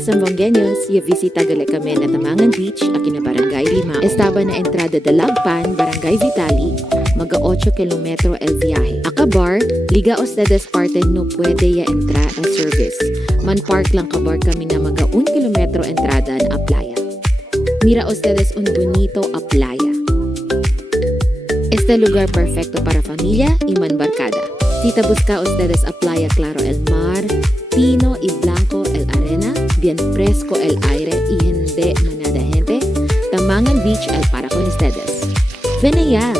Zamboangueños, y visita gali kami na Tamangan Beach, aquí na Barangay Limaong. Estaba na entrada de Lagpan, Barangay Vitali, maga 8 kilometro el viaje. Akabar, liga ustedes parte no puede ya entrar a service. Man park lang kabar kami na maga 1 kilometro entrada na playa. Mira ustedes un bonito a playa. Este lugar perfecto para familia y man barcada. Tita busca ustedes a playa claro el mar, pino y blanco el arena, bien fresco el aire y hindi manada gente. Tamangan Beach el para con ustedes. Ven allá.